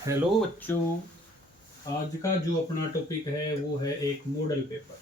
Hello बच्चों। आज का जो अपना टॉपिक है वो है एक मॉडल पेपर।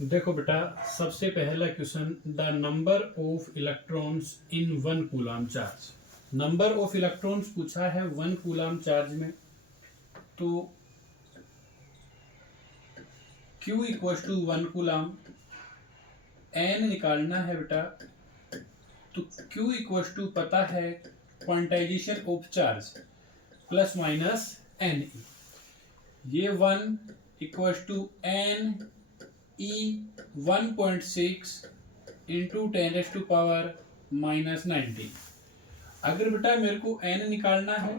देखो बेटा, सबसे पहला question, the number of electrons in one coulomb charge. Number of electrons पूछा है वन कूलम चार्ज में, तो Q equal to one coulomb, n निकालना है बेटा। तो Q इक्वल टू पता है quantisation of charge plus minus n e. ये one equal to n e 1.6 into 10⁻⁻⁻⁹। अगर बेटा मेरे को एन निकालना है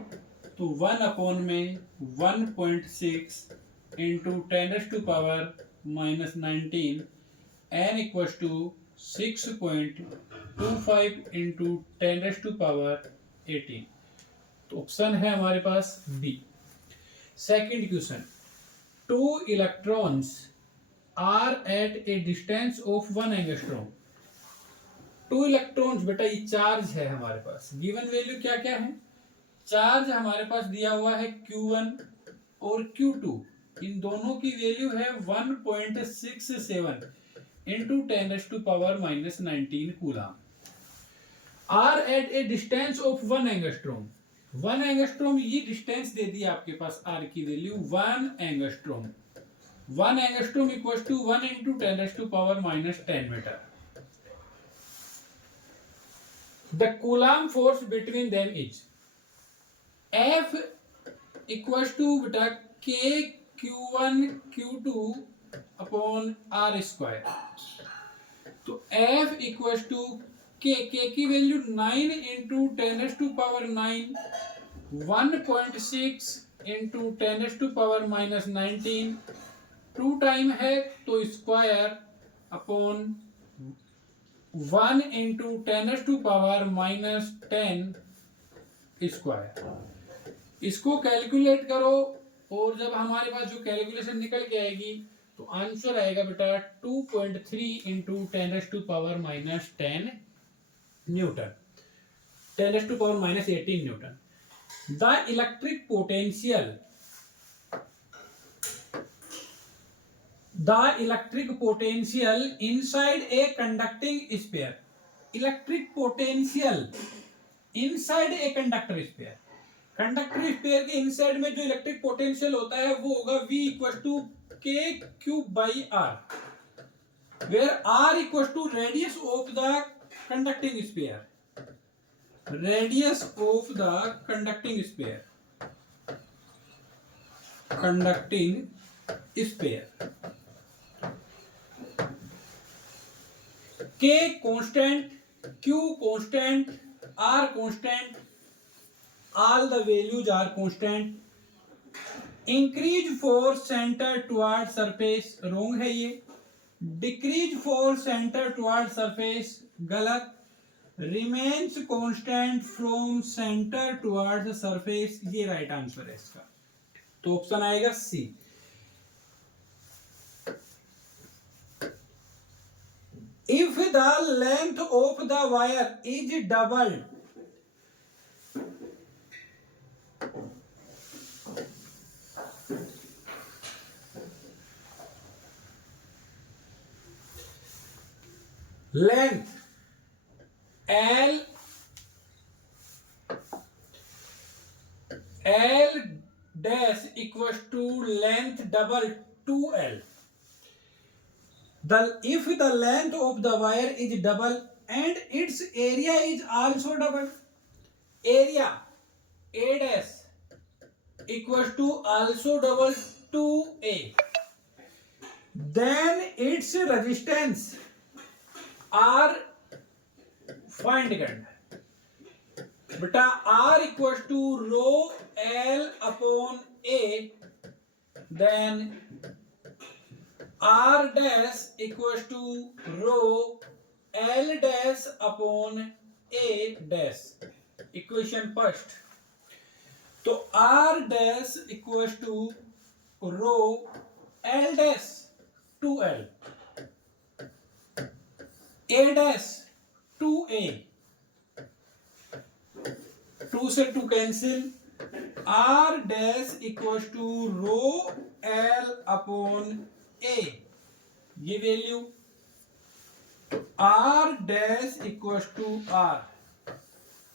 तो 1 में 1.6 into 10⁻⁻⁹, n equal to 6.25 into 10⁻18। तो ऑप्शन है हमारे पास B. Second question, two electrons are at a distance of 1 angstrom. Two electrons बेटा ये चार्ज है हमारे पास। गिवन वैल्यू क्या क्या है? चार्ज हमारे पास दिया हुआ है Q1 और Q2। इन दोनों की वैल्यू है 1.67 into 10⁻⁻⁹ coulomb. R at a distance of 1 angstrom. 1 angstrom ये डिस्टेंस दे दी आपके पास, आर की value 1 angstrom. 1 angstrom equal to 1 into 10⁻⁻⁻10 metre. The coulomb force between them is F equal to बेटा K Q1 Q2 upon R square. तो F equal to K की value 9 into 10⁻⁹, 1.6 into 10⁻⁻⁹, 2 time है तो square upon 1 into 10⁻⁻⁻10 square. इसको calculate करो और जब हमारे पास जो कैलकुलेशन निकल के आएगी तो आंसर आएगा बेटा 2.3 into 10⁻⁻10 newton, 10⁻⁻18 newton. The electric potential inside a conducting sphere. Electric potential inside a conductor sphere. Conductor sphere के इनसाइड में जो इलेक्ट्रिक पोटेंशियल होता है वो होगा V equal to K cube by R, where R equal to radius of the conducting sphere. Radius of the conducting sphere, K constant, Q constant, R constant, all the values are constant. Increase force center towards surface, wrong है ये। Decrease force center towards surface, गलत। Remains constant from center towards surface, ये right answer है इसका। तो option आएगा सी। If the length of the wire is doubled, length L dash equals to length double 2L. If the length of the wire is double and its area is also double, area A dash equals to also double 2A, then its resistance R find करना। बेटा R equal to rho L upon A, then R dash equal to rho L dash upon A dash. Equation first, तो R dash equal to rho L dash 2L, A dash 2A, 2 से 2 cancel, R dash equal to rho L upon A, ये value, R dash equal to R,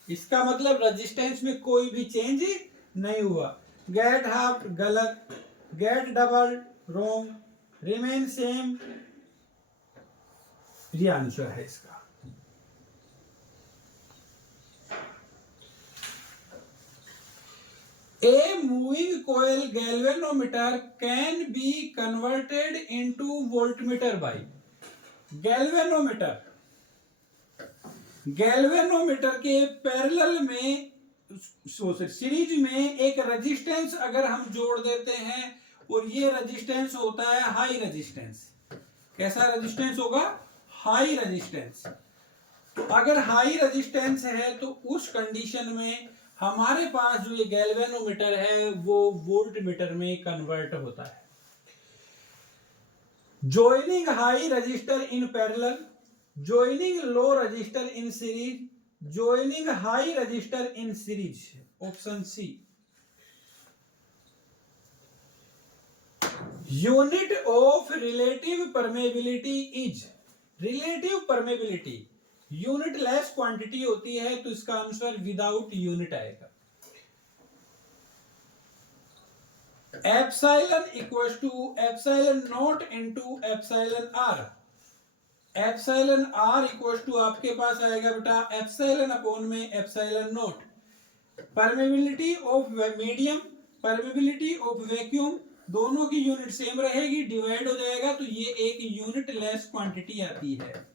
इसका मतलब resistance में कोई भी change नहीं हुआ। गेट हाफ गलत, get double wrong, remain same, ये आंसर है इसका। A moving coil galvanometer can be converted into voltmeter by galvanometer के पैरेलल में सीरीज में एक रेजिस्टेंस अगर हम जोड़ देते हैं और ये रेजिस्टेंस होता है हाई रेजिस्टेंस। कैसा रेजिस्टेंस होगा? High resistance. तो अगर हाई रेजिस्टेंस है तो उस कंडीशन में हमारे पास जो ये गैल्वेनोमीटर है वो वोल्ट मीटर में कन्वर्ट होता है। Joining high resistor in parallel, joining low resistor in series, joining high resistor in series, option C. Unit of relative permeability is, relative permeability unitless quantity होती है तो इसका answer without unit आएगा। Epsilon equal to epsilon naught into epsilon R, epsilon R equal to आपके पास आएगा बेटा epsilon upon में epsilon naught. Permeability of medium, permeability of vacuum, दोनों की यूनिट सेम रहेगी, डिवाइड हो जाएगा तो ये एक यूनिट लेस क्वांटिटी आती है,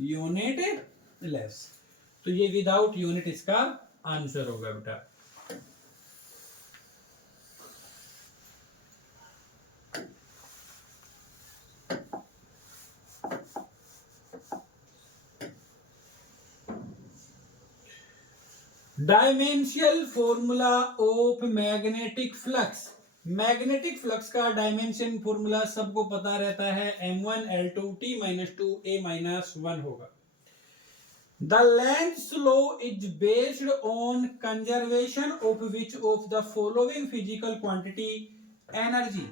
यूनिट लेस, तो ये विदाउट यूनिट इसका आंसर होगा बेटा। Dimensional formula of magnetic flux, magnetic flux का डायमेंशन फॉर्मूला सबको पता रहता है, m1L2T-2A-1 होगा। The Lenz law is based on conservation of which of the following physical quantity energy?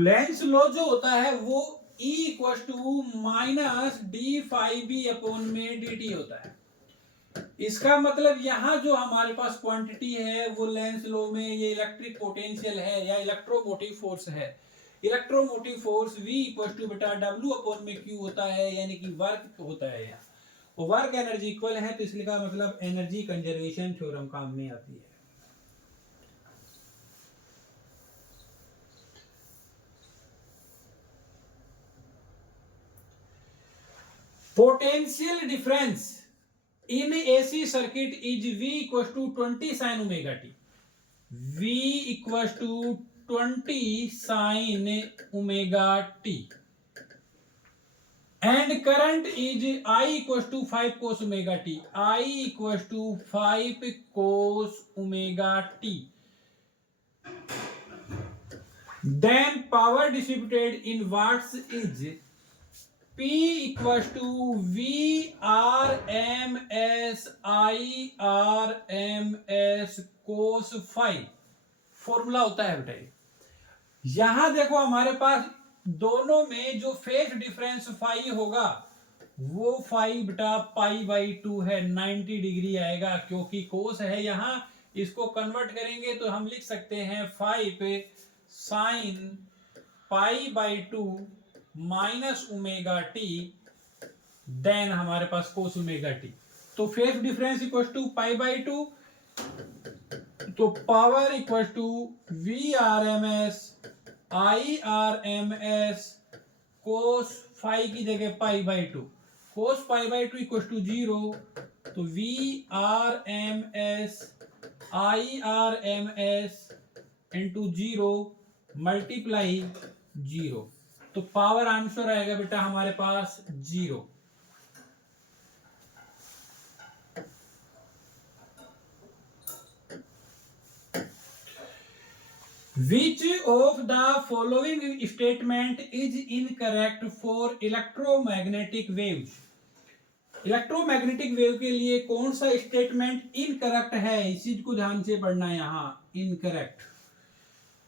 Lenz law जो होता है वो E equal to minus d∅B/dt होता है। इसका मतलब यहां जो हमारे पास क्वांटिटी है वो लेंस लॉ में ये इलेक्ट्रिक पोटेंशियल है या इलेक्ट्रोमोटिव फोर्स है। Electromotive force V equal to बेटा W अपॉन में Q होता है, यानी कि वर्क होता है यहाँ, और वर्क एनर्जी इक्वल है तो इसलिए का मतलब एनर्जी कंजर्वेशन थ्योरम काम में आती है। Potential difference in AC circuit is V equals to 20 sin omega t, V equals to 20 sin omega t, and current is I equals to 5 cos omega t, I equals to 5 cos omega t, then power distributed in watts is P equals to VRMS IRMS cos phi, formula होता है बेटा। यहां देखो हमारे पास दोनों में जो phase difference phi होगा वो फाई बेटा π/2 है, 90 डिग्री आएगा, क्योंकि कोस है यहां, इसको कन्वर्ट करेंगे तो हम लिख सकते हैं 5 sin π/2 minus omega t, then हमारे पास कोस ओमेगा टी, तो फेज डिफरेंस इक्वल टू π/2, तो power equal to VRMS IRMS cos phi की जगह π/2, कोस π/2 इक्वल टू 0, तो VRMS IRMS इंटू 0 मल्टीप्लाई 0, तो पावर आंसर आएगा बेटा हमारे पास 0। Which of the following statement is incorrect for electromagnetic waves? Electromagnetic wave के लिए कौन सा स्टेटमेंट इनकरेक्ट है, इस चीज को ध्यान से पढ़ना है यहां। Incorrect,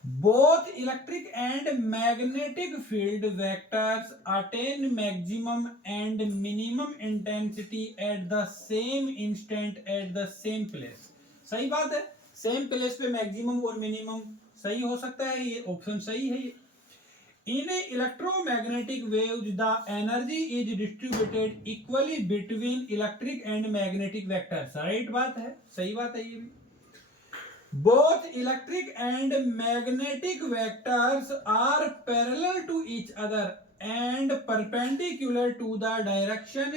both electric and magnetic field vectors attain maximum and minimum intensity at the same instant at the same place. सही बात है, सेम प्लेस पे मैक्सिमम और मिनिमम सही हो सकता है, ये ऑप्शन सही है। In electromagnetic waves, the energy is distributed equally between electric and magnetic vectors. Right बात है, सही बात है ये भी। Both electric and magnetic vectors are parallel to each other and perpendicular to the direction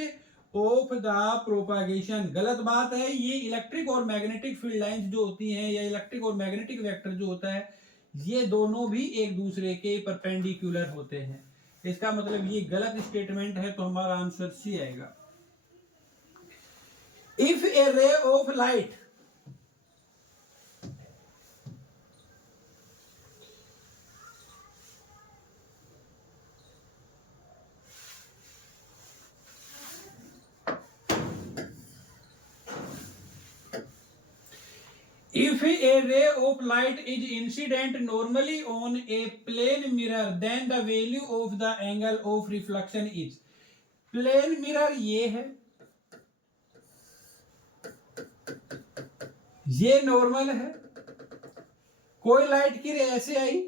of the propagation. गलत बात है, ये इलेक्ट्रिक और मैग्नेटिक फील्ड लाइंस जो होती हैं या इलेक्ट्रिक और मैग्नेटिक वेक्टर जो होता है, ये दोनों भी एक दूसरे के परपेंडिकुलर होते हैं। इसका मतलब ये गलत स्टेटमेंट है, तो हमारा आंसर सी आएगा। If A ray of light If a ray of light is incident normally on a plane mirror, then the value of the angle of reflection is। Plane mirror ये है, ये normal है। कोई light की रे ऐसे आई,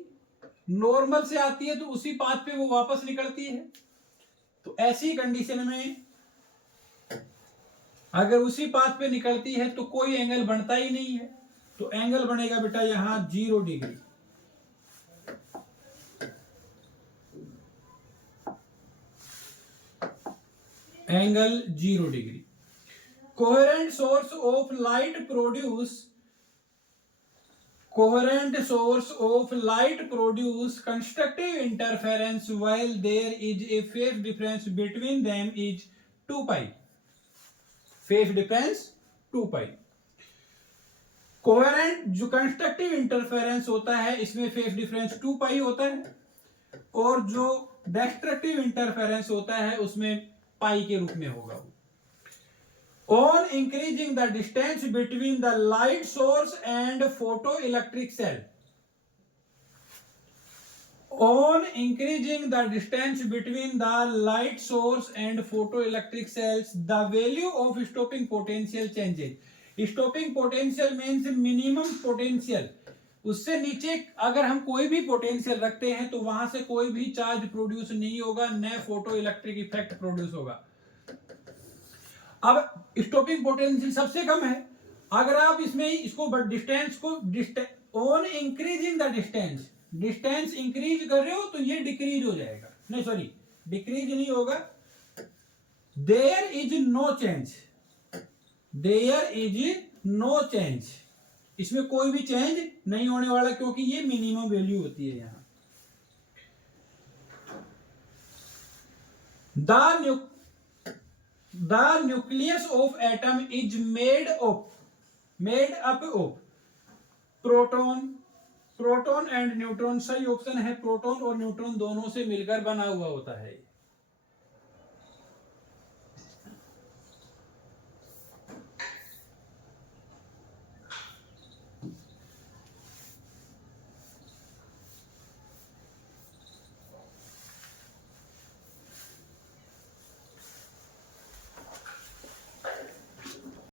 normal से आती है तो उसी पाथ पे वो वापस निकलती है। तो ऐसी कंडीशन में अगर उसी पाथ पे निकलती है तो कोई एंगल बनता ही नहीं है, तो एंगल बनेगा बेटा यहां 0 degree. Angle 0 degree. Coherent source of light produce constructive interference while there is a phase difference between them is 2 pi. Phase difference 2 pi. Coherent जो कंस्ट्रक्टिव इंटरफेरेंस होता है इसमें फेज डिफरेंस 2 पाई होता है, और जो डिस्ट्रक्टिव इंटरफेरेंस होता है उसमें पाई के रूप में होगा। On increasing the distance between the light source and photo electric cell, on increasing the distance between the light source and photoelectric cells, the value of stopping potential changes। Stopping potential means minimum potential, उससे नीचे अगर हम कोई भी potential रखते हैं तो वहां से कोई भी चार्ज प्रोड्यूस नहीं होगा, न फोटो इलेक्ट्रिक इफेक्ट प्रोड्यूस होगा। अब स्टॉपिंग पोटेंशियल सबसे कम है, अगर आप इसमें इसको डिस्टेंस को on increasing the distance increase कर रहे हो तो ये डिक्रीज हो जाएगा, नहीं सॉरी डिक्रीज नहीं होगा। देयर इज नो चेंज, इसमें कोई भी चेंज नहीं होने वाला क्योंकि ये मिनिमम वैल्यू होती है यहां। The nucleus of atom is made up of proton and neutron. सही ऑप्शन है, प्रोटॉन और न्यूट्रॉन दोनों से मिलकर बना हुआ होता है।